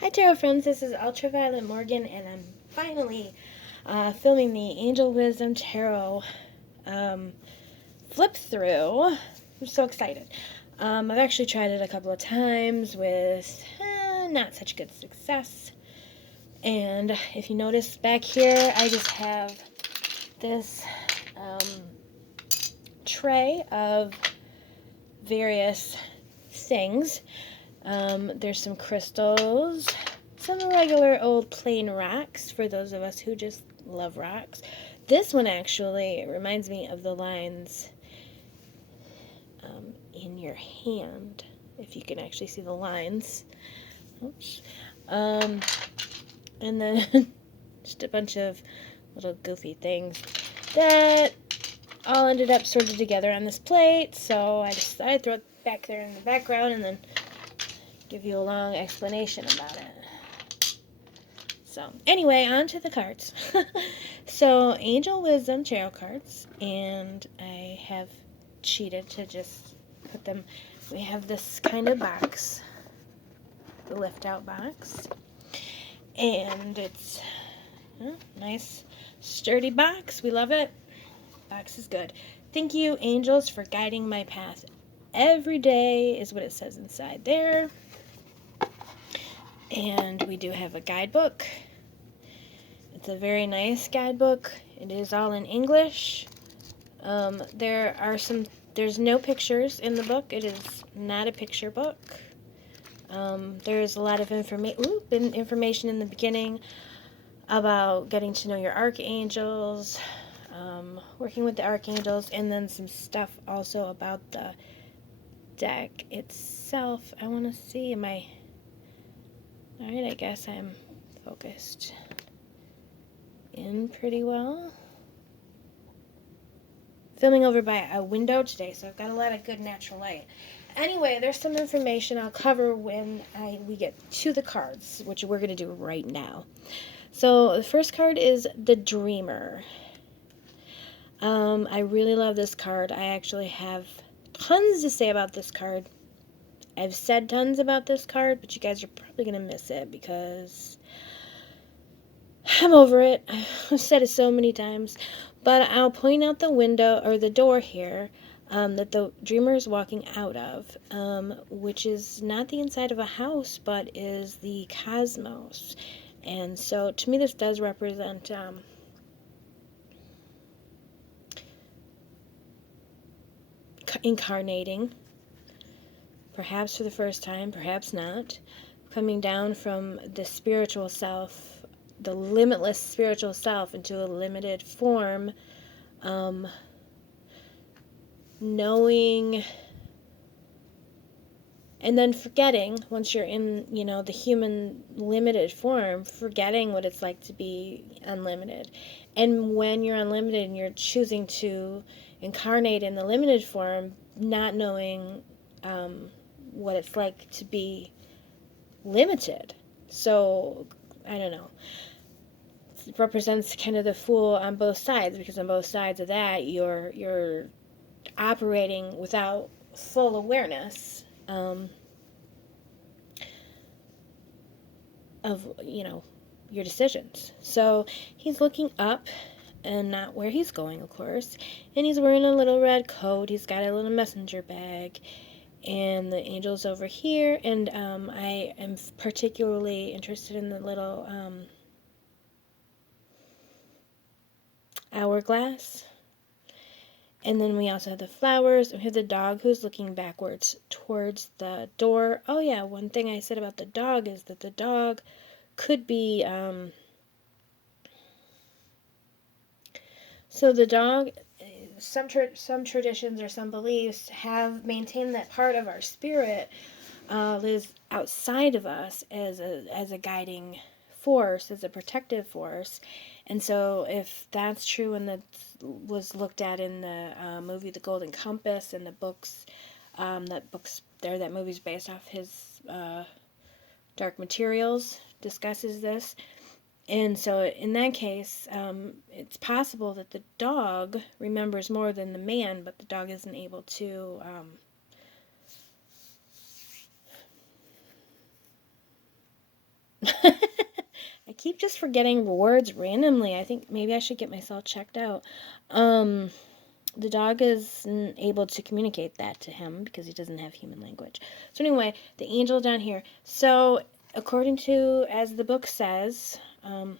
Hi Tarot friends, this is Ultraviolet Morgan and I'm finally filming the Angel Wisdom Tarot flip through. I'm so excited. I've actually tried it a couple of times with not such good success. And if you notice back here, I just have this tray of various things. There's some crystals, some regular old plain rocks for those of us who just love rocks. This one actually reminds me of the lines in your hand, if you can actually see the lines. Oops. And then just a bunch of little goofy things that all ended up sorted together on this plate, so I decided to throw it back there in the background and then give you a long explanation about it. So, anyway, on to the cards. So, Angel Wisdom Tarot cards, and I have cheated to just put them. We have this kind of box, the lift-out box, and it's a nice, sturdy box. We love it. Box is good. Thank you, angels, for guiding my path every day, is what it says inside there. And we do have a guidebook. It's a very nice guidebook. It is all in English. There's no pictures in the book. It is not a picture book. There's a lot of information in the beginning about getting to know your archangels, working with the archangels, and then some stuff also about the deck itself. I want to see, alright, I guess I'm focused in pretty well. Filming over by a window today, so I've got a lot of good natural light. Anyway, there's some information I'll cover when we get to the cards, which we're going to do right now. So the first card is the Dreamer. I really love this card. I actually have tons to say about this card. I've said tons about this card, but you guys are probably going to miss it because I'm over it. I've said it so many times. But I'll point out the window, or the door here, that the Dreamer is walking out of, which is not the inside of a house, but is the cosmos. And so, to me, this does represent incarnating, perhaps for the first time, perhaps not, coming down from the spiritual self, the limitless spiritual self, into a limited form, knowing, and then forgetting, once you're in, the human limited form, forgetting what it's like to be unlimited. And when you're unlimited and you're choosing to incarnate in the limited form, not knowing what it's like to be limited. So, I don't know. It represents kind of the fool on both sides, because on both sides of that, you're operating without full awareness of, your decisions. So he's looking up and not where he's going, of course. And he's wearing a little red coat. He's got a little messenger bag. And the angel's over here. And I am particularly interested in the little hourglass. And then we also have the flowers. We have the dog who's looking backwards towards the door. Oh yeah, one thing I said about the dog is that the dog could be, so the dog, some traditions or some beliefs have maintained that part of our spirit lives outside of us as a guiding force, as a protective force. And so if that's true, and that was looked at in the movie The Golden Compass, and the books, that movie's based off his Dark Materials, discusses this. And so in that case, it's possible that the dog remembers more than the man, but the dog isn't able to I keep just forgetting words randomly. I think maybe I should get myself checked out. The dog isn't able to communicate that to him because he doesn't have human language. So anyway, the angel down here. So according to, as the book says, man,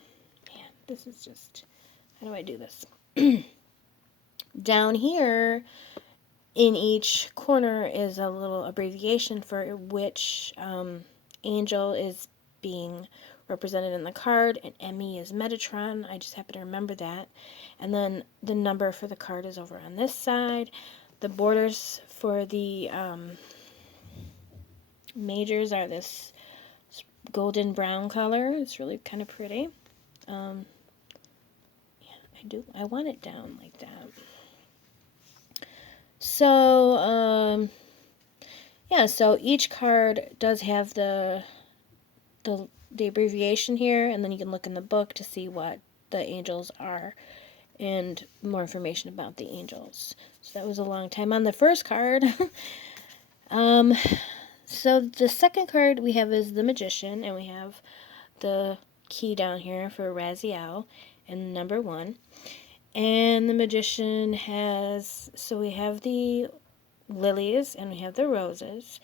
this is just, how do I do this? Down here, in each corner is a little abbreviation for which angel is being represented in the card, and Emmy is Metatron. I just happen to remember that. And then the number for the card is over on this side. The borders for the majors are this golden brown color. It's really kind of pretty. Yeah, I want it down like that. So, yeah, so each card does have the abbreviation here, and then you can look in the book to see what the angels are and more information about the angels. So that was a long time on the first card. So the second card we have is the Magician, and we have the key down here for Raphael and number 1. And the Magician has, so we have the lilies and we have the roses,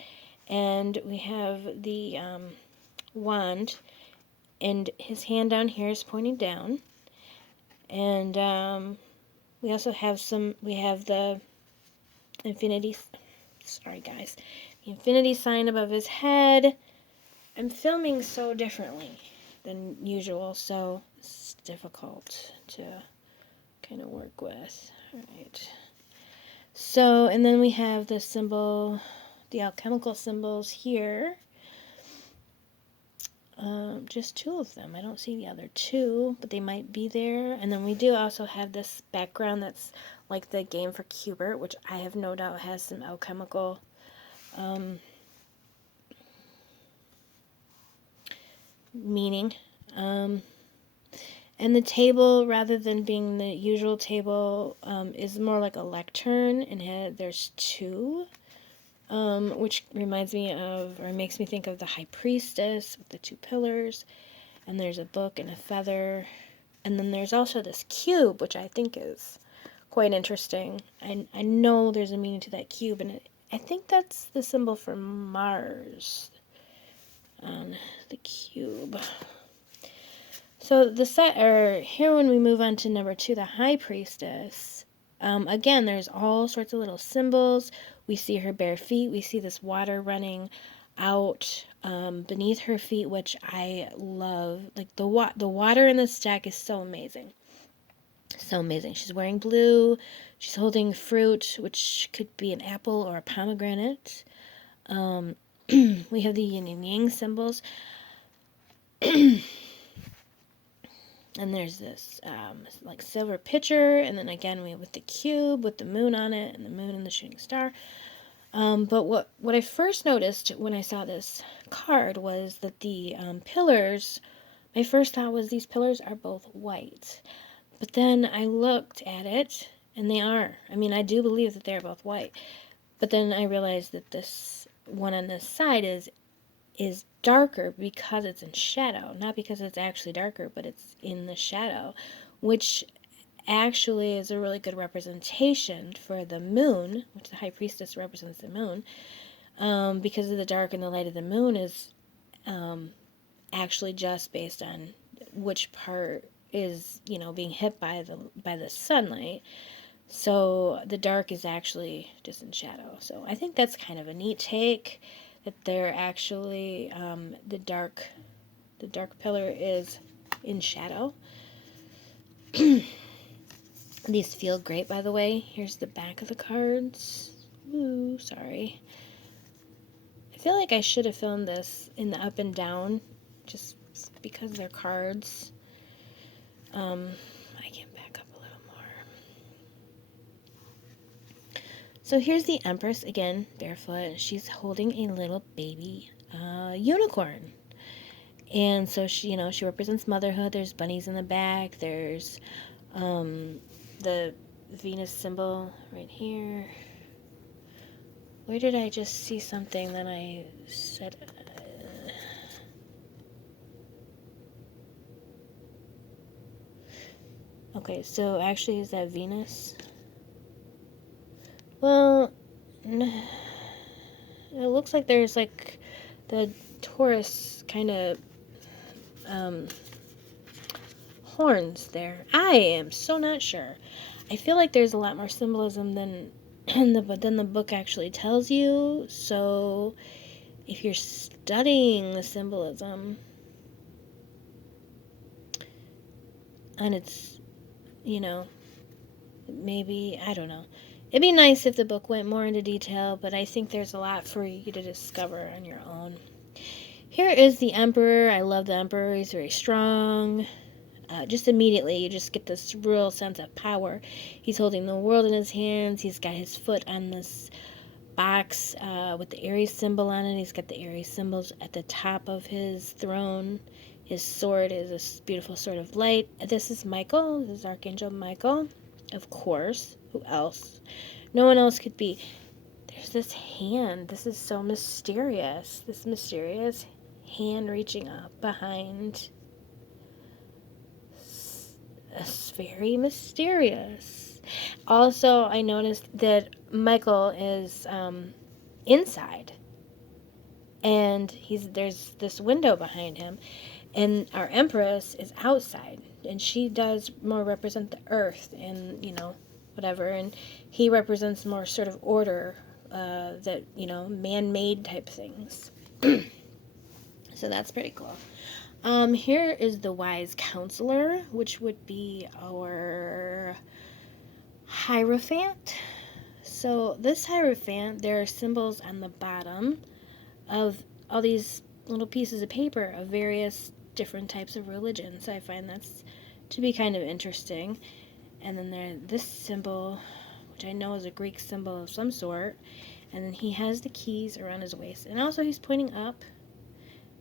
and we have the wand, and his hand down here is pointing down. And we also have we have the infinity, sorry guys, the infinity sign above his head. I'm filming so differently than usual, so it's difficult to kind of work with. Alright. So, and then we have the symbol, the alchemical symbols here. Just 2 of them. I don't see the other 2, but they might be there. And then we do also have this background that's like the game for Cubert, which I have no doubt has some alchemical meaning. And the table, rather than being the usual table, is more like a lectern, and there's 2. Which reminds me of, or makes me think of the High Priestess with the 2 pillars. And there's a book and a feather. And then there's also this cube, which I think is quite interesting. I know there's a meaning to that cube, and I think that's the symbol for Mars on the cube. So here when we move on to number 2, the High Priestess, again, there's all sorts of little symbols. We see her bare feet. We see this water running out beneath her feet, which I love. Like the water in this deck is so amazing. So amazing. She's wearing blue. She's holding fruit, which could be an apple or a pomegranate. We have the yin and yang symbols. And there's this like silver pitcher, and then again we have with the cube with the moon on it, and the moon and the shooting star. But what I first noticed when I saw this card was that the pillars, my first thought was these pillars are both white. But then I looked at it, and they are. I mean, I do believe that they're both white. But then I realized that this one on this side is darker because it's in shadow. Not because it's actually darker, but it's in the shadow, which actually is a really good representation for the moon, which the High Priestess represents the moon, because of the dark and the light of the moon is actually just based on which part is, being hit by the sunlight. So the dark is actually just in shadow. So I think that's kind of a neat take, that they're actually the dark pillar is in shadow. These feel great, by the way. Here's the back of the cards. Ooh, sorry. I feel like I should have filmed this in the up and down, just because they're cards. I can back up a little more. So here's the Empress, again, barefoot. She's holding a little baby unicorn. And so she represents motherhood. There's bunnies in the back. There's the Venus symbol right here. Where did I just see something that I said? Okay, so actually, is that Venus? Well, it looks like there's like the Taurus kind of horns there. I am so not sure. I feel like there's a lot more symbolism than the book actually tells you. So if you're studying the symbolism, and it's, maybe, I don't know. It'd be nice if the book went more into detail, but I think there's a lot for you to discover on your own. Here is the Emperor. I love the Emperor. He's very strong. Just immediately, you just get this real sense of power. He's holding the world in his hands. He's got his foot on this box with the Aries symbol on it. He's got the Aries symbols at the top of his throne. His sword is a beautiful sword of light. This is Michael. This is Archangel Michael. Of course. Who else? No one else could be. There's this hand. This is so mysterious. This mysterious hand reaching up behind. It's very mysterious. Also, I noticed that Michael is inside, and there's this window behind him, and our Empress is outside, and she does more represent the earth and whatever, and he represents more sort of order, that man-made type things. So that's pretty cool. Here is the Wise Counselor, which would be our Hierophant. So this Hierophant, there are symbols on the bottom of all these little pieces of paper of various different types of religions. I find that's to be kind of interesting. And then there's this symbol, which I know is a Greek symbol of some sort. And then he has the keys around his waist. And also he's pointing up.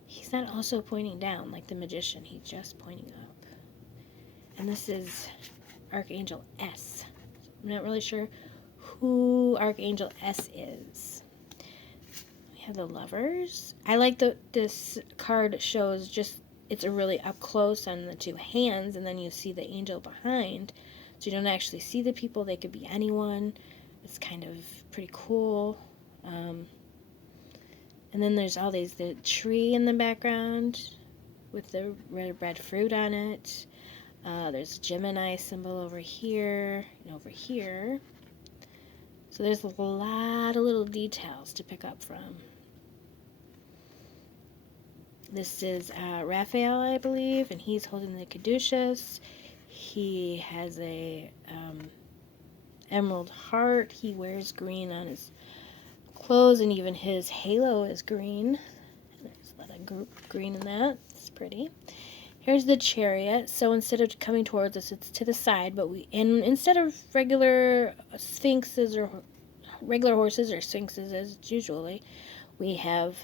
He's not also pointing down like the magician. He's just pointing up. And this is Archangel S. I'm not really sure who Archangel S is. We have the Lovers. I like this card shows just, it's a really up close on the two hands, and then you see the angel behind. So you don't actually see the people. They could be anyone. It's kind of pretty cool. And then there's all the tree in the background with the red fruit on it. There's a Gemini symbol over here and over here. So there's a lot of little details to pick up from. This is Raphael, I believe, and he's holding the caduceus. He has a emerald heart. He wears green on his clothes, and even his halo is green. There's a lot of green in that. It's pretty. Here's the Chariot. So instead of coming towards us, it's to the side, but instead of regular sphinxes or regular horses or sphinxes as usually, we have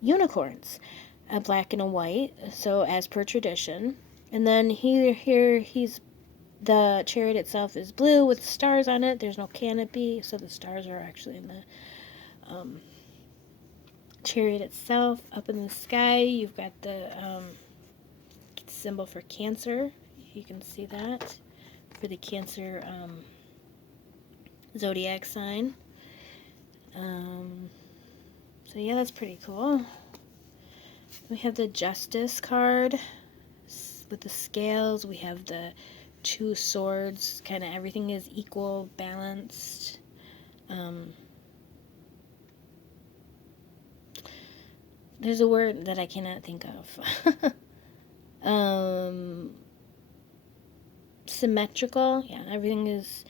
unicorns, a black and a white. So as per tradition, and then the chariot itself is blue with stars on it. There's no canopy, so the stars are actually in the chariot itself. Up in the sky, you've got the symbol for Cancer. You can see that for the Cancer zodiac sign. So yeah, that's pretty cool. We have the Justice card with the scales. We have the two swords. Kind of everything is equal, balanced. There's a word that I cannot think of. Symmetrical. Yeah, everything is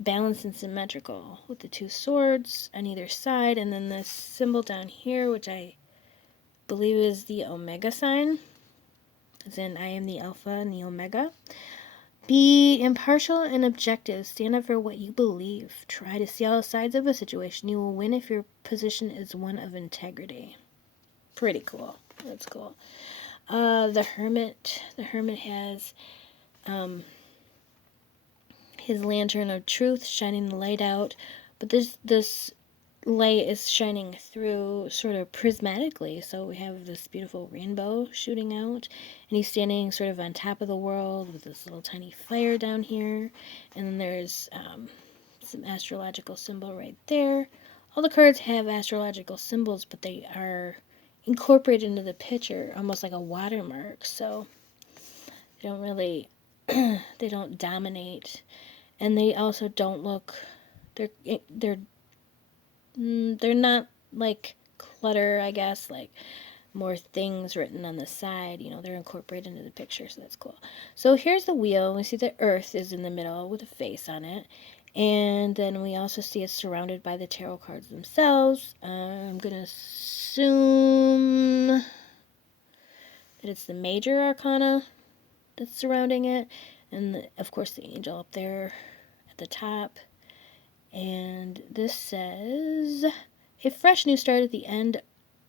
balanced and symmetrical with the two swords on either side. And then this symbol down here, which I believe is the Omega sign. As in, I am the Alpha and the Omega. Be impartial and objective. Stand up for what you believe. Try to see all sides of a situation. You will win if your position is one of integrity. Pretty cool. That's cool. The Hermit. The Hermit has his lantern of truth shining the light out. But this light is shining through sort of prismatically. So we have this beautiful rainbow shooting out, and he's standing sort of on top of the world with this little tiny fire down here. And then there's some astrological symbol right there. All the cards have astrological symbols, but they are incorporated into the picture almost like a watermark. So they don't really, they don't dominate, and they also don't look. They're not like clutter, I guess, like more things written on the side. They're incorporated into the picture, so that's cool. So here's the wheel. We see the earth is in the middle with a face on it. And then we also see it's surrounded by the tarot cards themselves. I'm going to assume that it's the major arcana that's surrounding it. And, of course, the angel up there at the top. And this says, a fresh new start at the end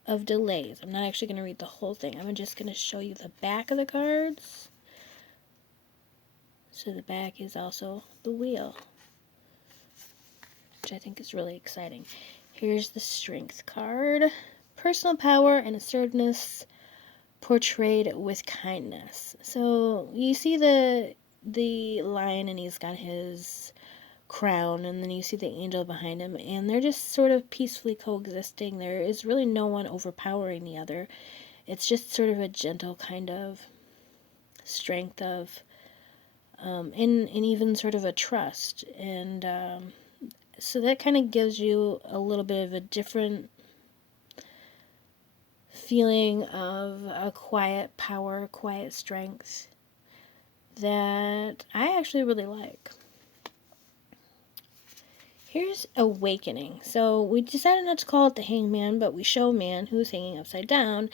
of delays. I'm not actually going to read the whole thing. I'm just going to show you the back of the cards. So the back is also the wheel, which I think is really exciting. Here's the strength card. Personal power and assertiveness portrayed with kindness. So you see the lion, and he's got his crown, and then you see the angel behind him, and they're just sort of peacefully coexisting. There is really no one overpowering the other. It's just sort of a gentle kind of strength of and even sort of a trust. And so that kind of gives you a little bit of a different feeling of a quiet power, quiet strength that I actually really like. Here's Awakening. So we decided not to call it the Hangman, but we show a man who's hanging upside down.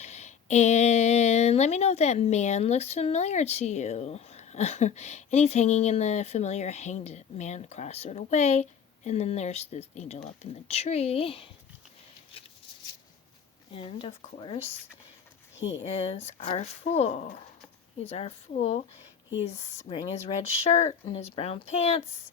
And let me know if that man looks familiar to you. And he's hanging in the familiar hanged man cross sort of way. And then there's this angel up in the tree. And of course, he is our fool. He's our fool. He's wearing his red shirt and his brown pants.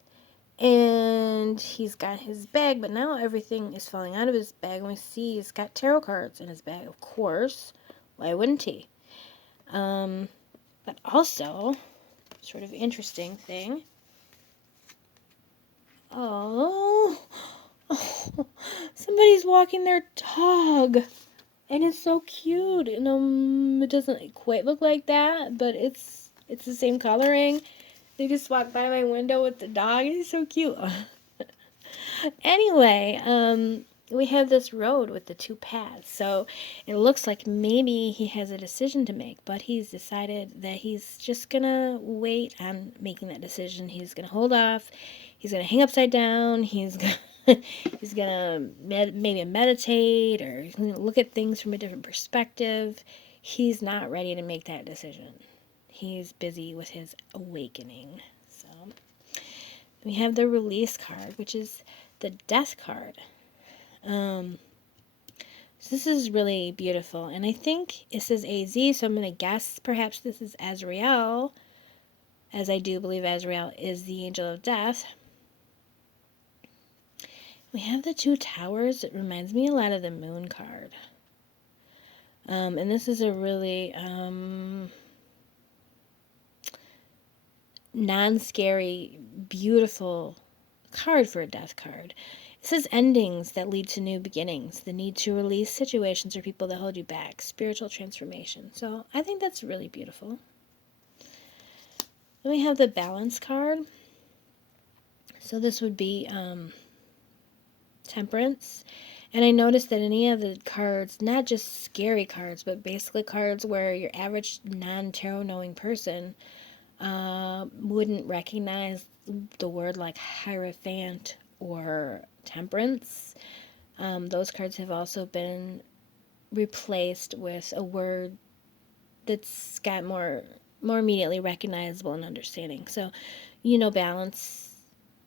And he's got his bag, but now everything is falling out of his bag. And we see he's got tarot cards in his bag, of course. Why wouldn't he? But also, sort of interesting thing. Oh, somebody's walking their dog. And it's so cute. And it doesn't quite look like that, but it's the same coloring. They just walked by my window with the dog. It's so cute. Anyway, we have this road with the two paths. So it looks like maybe he has a decision to make, but he's decided that he's just going to wait on making that decision. He's going to hold off. He's going to hang upside down. He's going to maybe meditate, or he's going to look at things from a different perspective. He's not ready to make that decision. He's busy with his awakening. So we have the Release card, which is the Death card. So this is really beautiful. And I think it says AZ, so I'm going to guess perhaps this is Azrael, as I do believe Azrael is the angel of death. We have the two towers. It reminds me a lot of the Moon card. And this is a really non-scary, beautiful card for a death card. It says endings that lead to new beginnings, the need to release situations or people that hold you back, spiritual transformation. So I think that's really beautiful. Then we have the Balance card. So this would be Temperance. And I noticed that any of the cards, not just scary cards, but basically cards where your average non-tarot knowing person wouldn't recognize the word like Hierophant or Temperance. Those cards have also been replaced with a word that's got more immediately recognizable and understanding. So, balance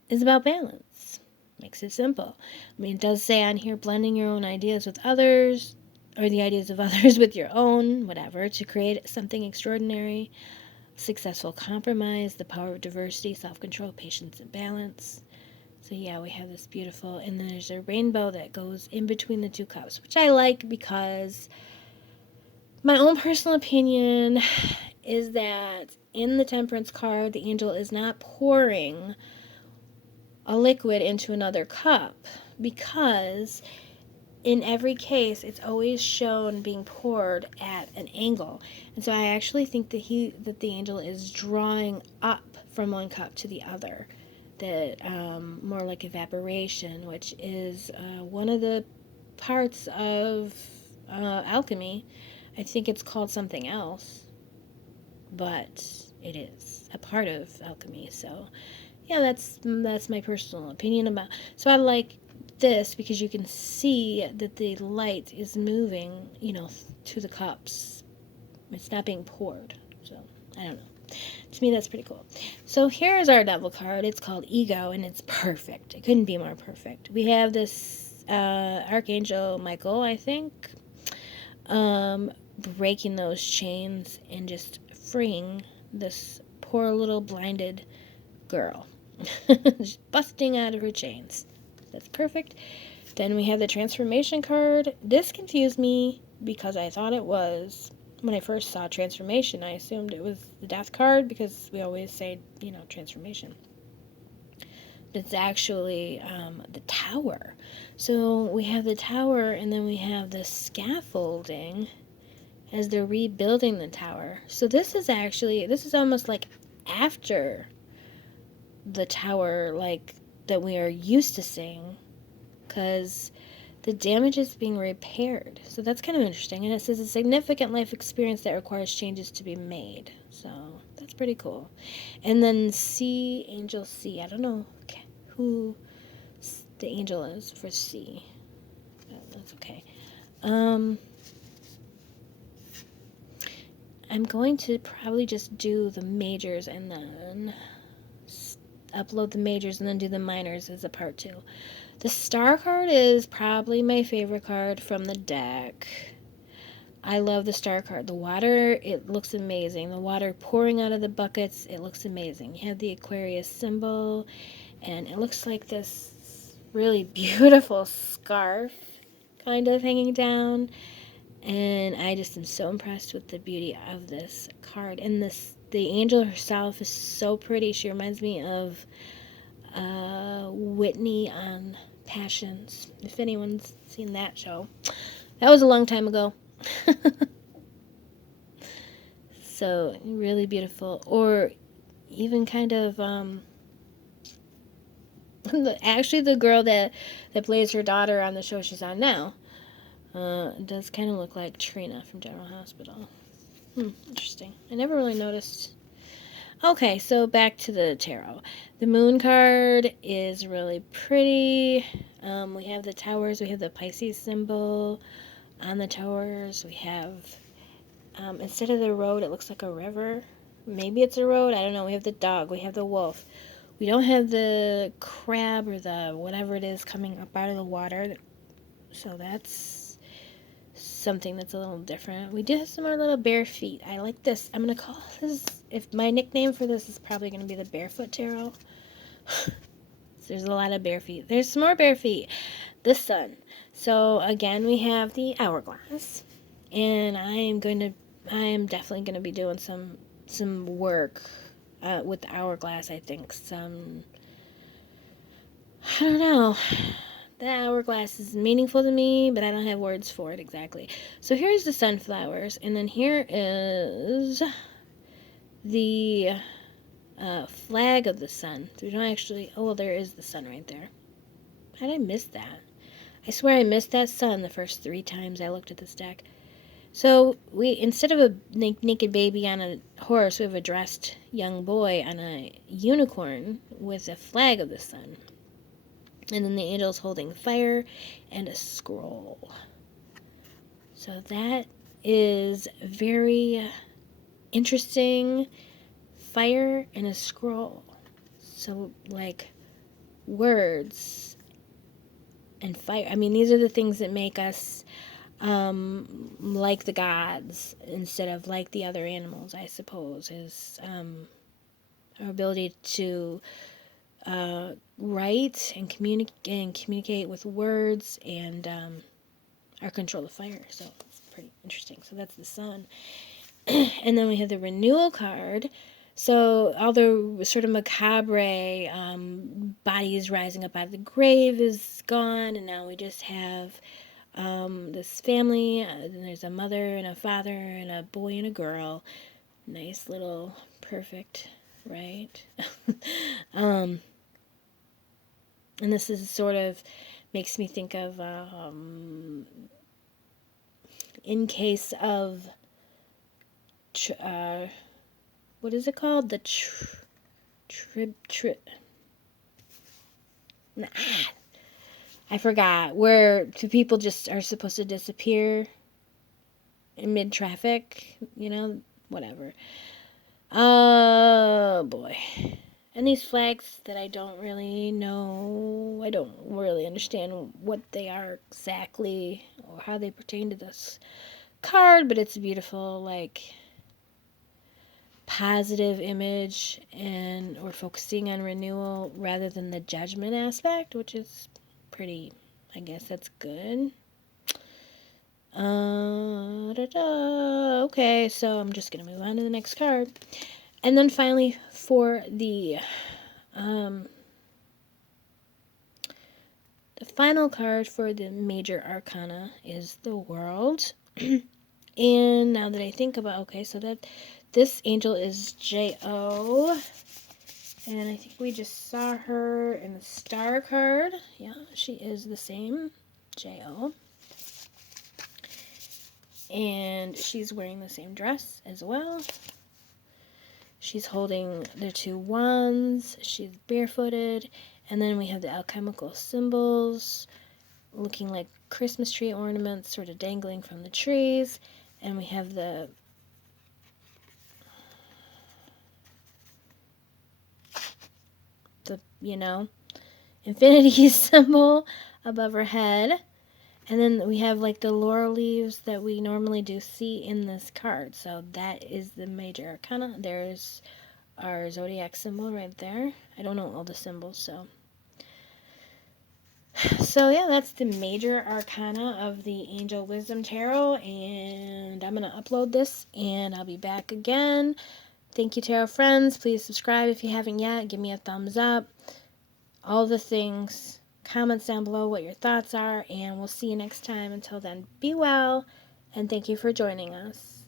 is about balance. Makes it simple. I mean, it does say on here, blending your own ideas with others, or the ideas of others with your own, whatever, to create something extraordinary. Successful compromise, the power of diversity, self-control, patience, and balance. So yeah, we have this beautiful, and then there's a rainbow that goes in between the two cups, which I like because my own personal opinion is that in the Temperance card, the angel is not pouring a liquid into another cup, because in every case it's always shown being poured at an angle. And so I actually think that the angel is drawing up from one cup to the other, that more like evaporation, which is one of the parts of alchemy. I think it's called something else, but it is a part of alchemy. So yeah, that's my personal opinion about. So I like this because you can see that the light is moving, to the cups. It's not being poured. So I don't know. To me, that's pretty cool. So here is our devil card. It's called Ego, and it's perfect. It couldn't be more perfect. We have this Archangel Michael, I think, breaking those chains and just freeing this poor little blinded girl. Just busting out of her chains. That's perfect. Then we have the transformation card. This confused me because I thought it was, when I first saw transformation, I assumed it was the death card because we always say, transformation. But it's actually the tower. So we have the tower, and then we have the scaffolding as they're rebuilding the tower. So this is almost like after the tower, like that we are used to seeing, because the damage is being repaired. So that's kind of interesting. And it says a significant life experience that requires changes to be made. So that's pretty cool. And then Angel C. I don't know who the angel is for C. But that's okay. I'm going to probably just do the majors and then upload the majors and then do the minors as a part 2. The star card is probably my favorite card from the deck. I love the star card. The water, it looks amazing. The water pouring out of the buckets, it looks amazing. You have the Aquarius symbol, and it looks like this really beautiful scarf kind of hanging down. And I just am so impressed with the beauty of this card. And the angel herself is so pretty. She reminds me of Whitney on Passions, if anyone's seen that show. That was a long time ago. So really beautiful. Or even kind of actually the girl that plays her daughter on the show she's on now does kind of look like Trina from General Hospital. Interesting. I never really noticed. Okay, so back to the tarot. The moon card is really pretty. We have the towers. We have the Pisces symbol on the towers. We have, instead of the road, it looks like a river. Maybe it's a road. I don't know. We have the dog. We have the wolf. We don't have the crab or the whatever it is coming up out of the water. So that's something that's a little different. We do have some more little bare feet. I like this. I'm going to call this, if my nickname for this is probably going to be the Barefoot Tarot. There's a lot of bare feet. There's some more bare feet. The sun. So again, we have the hourglass. And I am definitely going to be doing some work with the hourglass, I think. I don't know. The hourglass is meaningful to me, but I don't have words for it exactly. So here's the sunflowers, and then here is the flag of the sun. So we don't actually... Oh, well, there is the sun right there. How did I miss that? I swear I missed that sun the first 3 times I looked at this deck. So we, instead of a naked baby on a horse, we have a dressed young boy on a unicorn with a flag of the sun. And then the angel's holding fire and a scroll. So that is very interesting. Fire and a scroll. So, like, words and fire. I mean, these are the things that make us like the gods instead of like the other animals, I suppose, is our ability to write and communicate with words, and or control the fire. So it's pretty interesting. So that's the sun. And then we have the Renewal card. So all the sort of macabre bodies rising up out of the grave is gone, and now we just have this family. And there's a mother and a father and a boy and a girl. Nice little perfect, right? And this is sort of makes me think of in case of what is it called? The I forgot, where two people just are supposed to disappear in mid-traffic, whatever. Oh, boy. And these flags that I don't really know, I don't really understand what they are exactly or how they pertain to this card, but it's a beautiful, positive image, and we're focusing on renewal rather than the judgment aspect, which is pretty, I guess that's good. Okay, so I'm just going to move on to the next card. And then finally, for the final card for the major arcana is the World. And now that I think about, okay, so that this angel is J.O. And I think we just saw her in the star card. Yeah, she is the same, J.O. And she's wearing the same dress as well. She's holding the two wands. She's barefooted. And then we have the alchemical symbols looking like Christmas tree ornaments sort of dangling from the trees. And we have the infinity symbol above her head. And then we have the laurel leaves that we normally do see in this card. So that is the major arcana. There's our zodiac symbol right there. I don't know all the symbols, so yeah, that's the major arcana of the Angel Wisdom Tarot, and I'm going to upload this, and I'll be back again. Thank you, tarot friends. Please subscribe if you haven't yet. Give me a thumbs up. All the things. Comments down below what your thoughts are, and we'll see you next time. Until then, be well, and thank you for joining us.